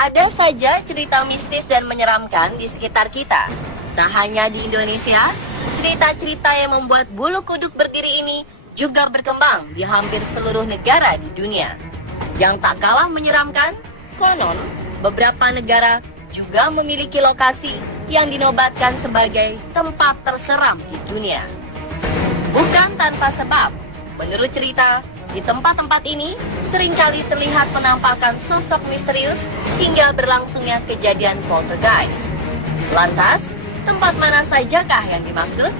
Ada saja cerita mistis dan menyeramkan di sekitar kita. Tak hanya di Indonesia, cerita-cerita yang membuat bulu kuduk berdiri ini juga berkembang di hampir seluruh negara di dunia. Yang tak kalah menyeramkan, konon beberapa negara juga memiliki lokasi yang dinobatkan sebagai tempat terseram di dunia. Bukan tanpa sebab, menurut cerita, di tempat-tempat ini seringkali terlihat penampakan sosok misterius hingga berlangsungnya kejadian poltergeist. Lantas, tempat mana sajakah yang dimaksud?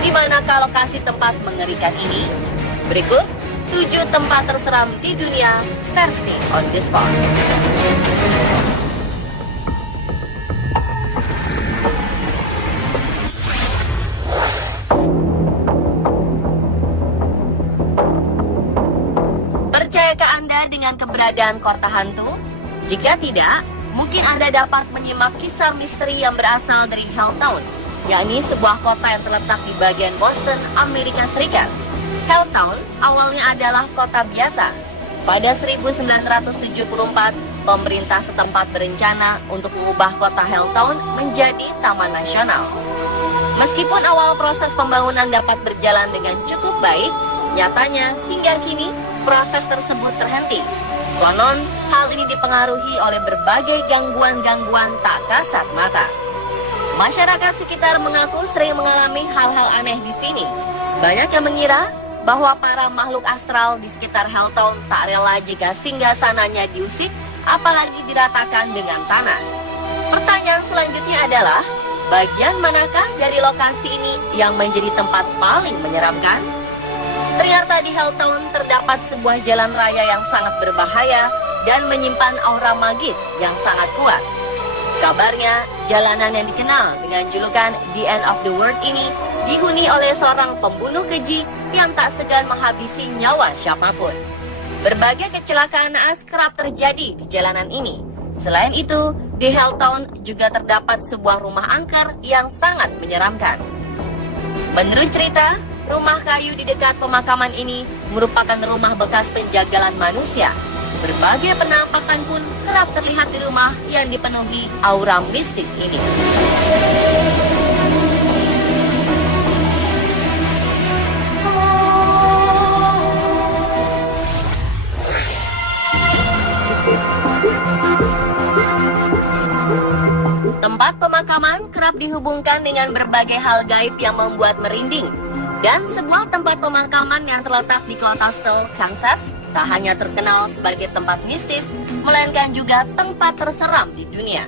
Di manakah lokasi tempat mengerikan ini? Berikut 7 tempat terseram di dunia versi On The Spot. Percayakah Anda dengan keberadaan kota hantu? Jika tidak, mungkin Anda dapat menyimak kisah misteri yang berasal dari Helltown, yakni sebuah kota yang terletak di bagian Boston, Amerika Serikat. Helltown awalnya adalah kota biasa. Pada 1974, pemerintah setempat berencana untuk mengubah kota Helltown menjadi taman nasional. Meskipun awal proses pembangunan dapat berjalan dengan cukup baik, nyatanya hingga kini proses tersebut terhenti. Konon, hal ini dipengaruhi oleh berbagai gangguan-gangguan tak kasat mata. Masyarakat sekitar mengaku sering mengalami hal-hal aneh di sini. Banyak yang mengira bahwa para makhluk astral di sekitar Helltown tak rela jika singgasananya diusik, apalagi diratakan dengan tanah. Pertanyaan selanjutnya adalah, bagian manakah dari lokasi ini yang menjadi tempat paling menyeramkan? Ternyata di Helltown terdapat sebuah jalan raya yang sangat berbahaya dan menyimpan aura magis yang sangat kuat. Kabarnya, jalanan yang dikenal dengan julukan The End of the World ini dihuni oleh seorang pembunuh keji yang tak segan menghabisi nyawa siapapun. Berbagai kecelakaan naas kerap terjadi di jalanan ini. Selain itu, di Helltown juga terdapat sebuah rumah angker yang sangat menyeramkan. Menurut cerita, rumah kayu di dekat pemakaman ini merupakan rumah bekas penjagalan manusia. Berbagai penampakan pun kerap terlihat di rumah yang dipenuhi aura mistis ini. Tempat pemakaman kerap dihubungkan dengan berbagai hal gaib yang membuat merinding. Dan sebuah tempat pemakaman yang terletak di kota Steele, Kansas, tak hanya terkenal sebagai tempat mistis, melainkan juga tempat terseram di dunia.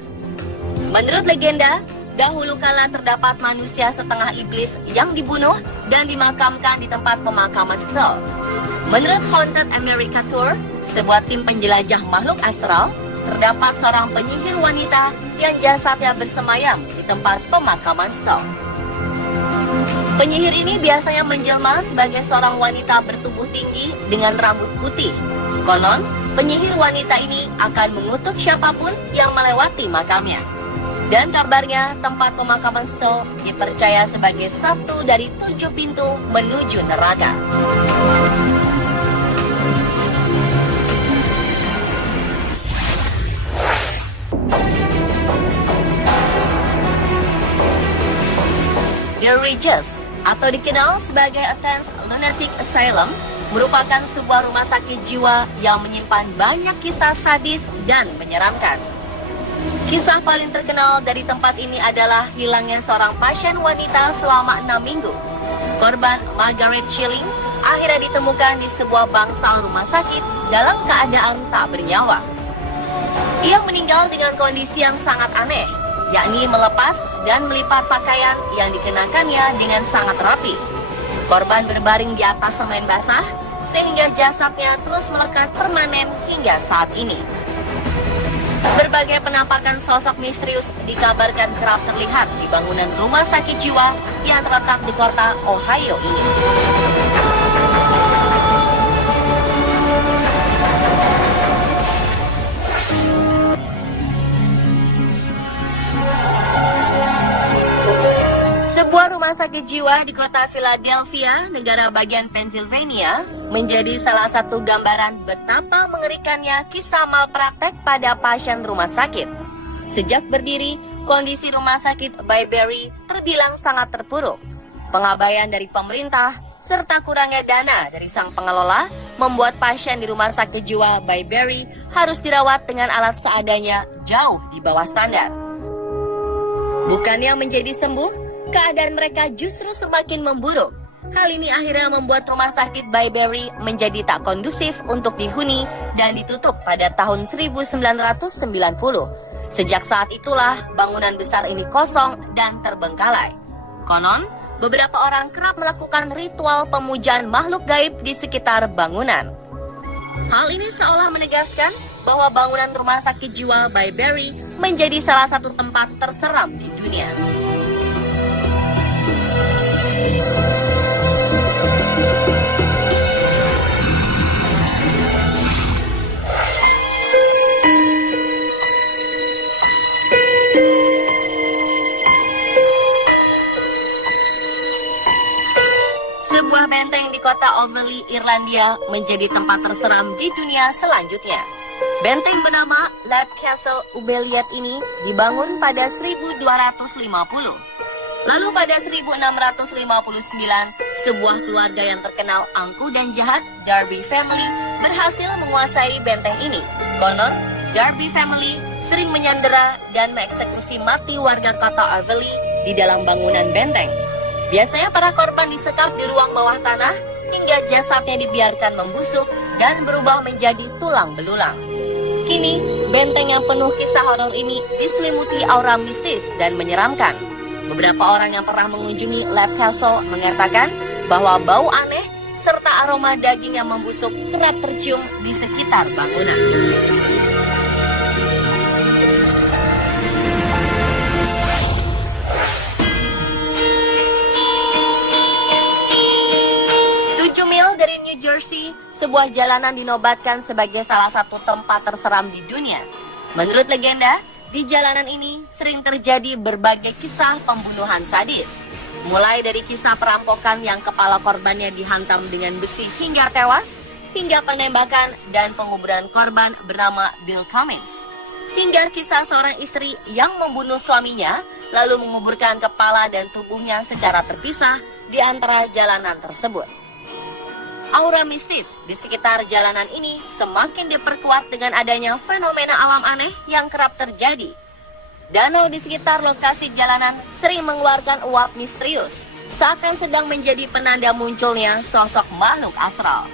Menurut legenda, dahulu kala terdapat manusia setengah iblis yang dibunuh dan dimakamkan di tempat pemakaman Steele. Menurut Haunted America Tour, sebuah tim penjelajah makhluk astral, terdapat seorang penyihir wanita yang jasadnya bersemayam di tempat pemakaman Steele. Penyihir ini biasanya menjelma sebagai seorang wanita bertubuh tinggi dengan rambut putih. Konon, penyihir wanita ini akan mengutuk siapapun yang melewati makamnya. Dan kabarnya, tempat pemakaman Steele dipercaya sebagai satu dari 7 pintu menuju neraka. The Regis, atau dikenal sebagai Athens Lunatic Asylum, merupakan sebuah rumah sakit jiwa yang menyimpan banyak kisah sadis dan menyeramkan. Kisah paling terkenal dari tempat ini adalah hilangnya seorang pasien wanita selama 6 minggu. Korban Margaret Schilling akhirnya ditemukan di sebuah bangsal rumah sakit dalam keadaan tak bernyawa. Ia meninggal dengan kondisi yang sangat aneh, yakni melepas dan melipat pakaian yang dikenakannya dengan sangat rapi. Korban berbaring di atas semen basah, sehingga jasadnya terus melekat permanen hingga saat ini. Berbagai penampakan sosok misterius dikabarkan kerap terlihat di bangunan rumah sakit jiwa yang terletak di kota Ohio ini. Sebuah rumah sakit jiwa di kota Philadelphia, negara bagian Pennsylvania, menjadi salah satu gambaran betapa mengerikannya kisah malpraktek pada pasien rumah sakit. Sejak berdiri, kondisi rumah sakit Byberry terbilang sangat terpuruk. Pengabaian dari pemerintah serta kurangnya dana dari sang pengelola membuat pasien di rumah sakit jiwa Byberry harus dirawat dengan alat seadanya jauh di bawah standar. Bukannya menjadi sembuh, keadaan mereka justru semakin memburuk. Hal ini akhirnya membuat rumah sakit Byberry menjadi tak kondusif untuk dihuni dan ditutup pada tahun 1990. Sejak saat itulah bangunan besar ini kosong dan terbengkalai. Konon, beberapa orang kerap melakukan ritual pemujaan makhluk gaib di sekitar bangunan. Hal ini seolah menegaskan bahwa bangunan rumah sakit jiwa Byberry menjadi salah satu tempat terseram di dunia. Sebuah benteng di kota Overley, Irlandia menjadi tempat terseram di dunia selanjutnya. Benteng bernama Lab Castle Ubeliet ini dibangun pada 1250. Lalu pada 1659, sebuah keluarga yang terkenal angkuh dan jahat, Darby Family, berhasil menguasai benteng ini. Konon, Darby Family sering menyandera dan mengeksekusi mati warga kota Overley di dalam bangunan benteng. Biasanya para korban disekap di ruang bawah tanah hingga jasadnya dibiarkan membusuk dan berubah menjadi tulang belulang. Kini, benteng yang penuh kisah horor ini diselimuti aura mistis dan menyeramkan. Beberapa orang yang pernah mengunjungi Lab Castle mengatakan bahwa bau aneh serta aroma daging yang membusuk kerap tercium di sekitar bangunan. Dari New Jersey, sebuah jalanan dinobatkan sebagai salah satu tempat terseram di dunia. Menurut legenda, di jalanan ini sering terjadi berbagai kisah pembunuhan sadis. Mulai dari kisah perampokan yang kepala korbannya dihantam dengan besi hingga tewas, hingga penembakan dan penguburan korban bernama Bill Cummings. Hingga kisah seorang istri yang membunuh suaminya, lalu menguburkan kepala dan tubuhnya secara terpisah di antara jalanan tersebut. Aura mistis di sekitar jalanan ini semakin diperkuat dengan adanya fenomena alam aneh yang kerap terjadi. Danau di sekitar lokasi jalanan sering mengeluarkan uap misterius, seakan sedang menjadi penanda munculnya sosok makhluk astral.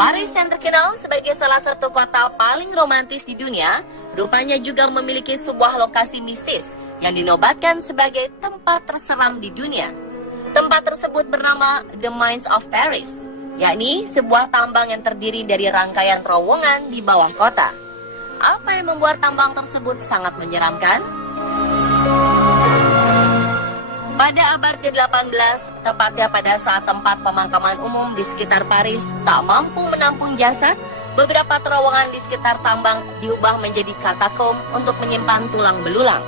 Paris yang terkenal sebagai salah satu kota paling romantis di dunia, rupanya juga memiliki sebuah lokasi mistis yang dinobatkan sebagai tempat terseram di dunia. Tempat tersebut bernama The Mines of Paris, yakni sebuah tambang yang terdiri dari rangkaian terowongan di bawah kota. Apa yang membuat tambang tersebut sangat menyeramkan? Pada abad ke-18, tepatnya pada saat tempat pemakaman umum di sekitar Paris tak mampu menampung jasad, beberapa terowongan di sekitar tambang diubah menjadi katakom untuk menyimpan tulang belulang.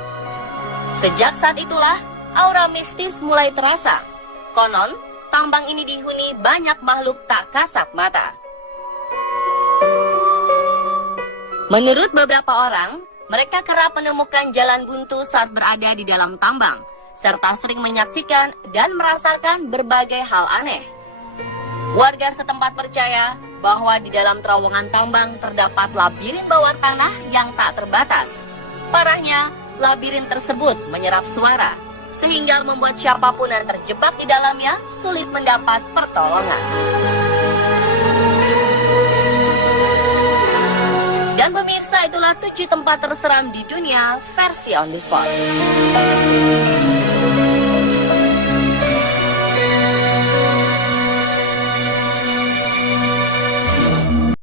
Sejak saat itulah, aura mistis mulai terasa. Konon, tambang ini dihuni banyak makhluk tak kasat mata. Menurut beberapa orang, mereka kerap menemukan jalan buntu saat berada di dalam tambang, serta sering menyaksikan dan merasakan berbagai hal aneh. Warga setempat percaya bahwa di dalam terowongan tambang terdapat labirin bawah tanah yang tak terbatas. Parahnya, labirin tersebut menyerap suara, sehingga membuat siapapun yang terjebak di dalamnya sulit mendapat pertolongan. Dan pemirsa, itulah 7 tempat terseram di dunia versi On The Spot.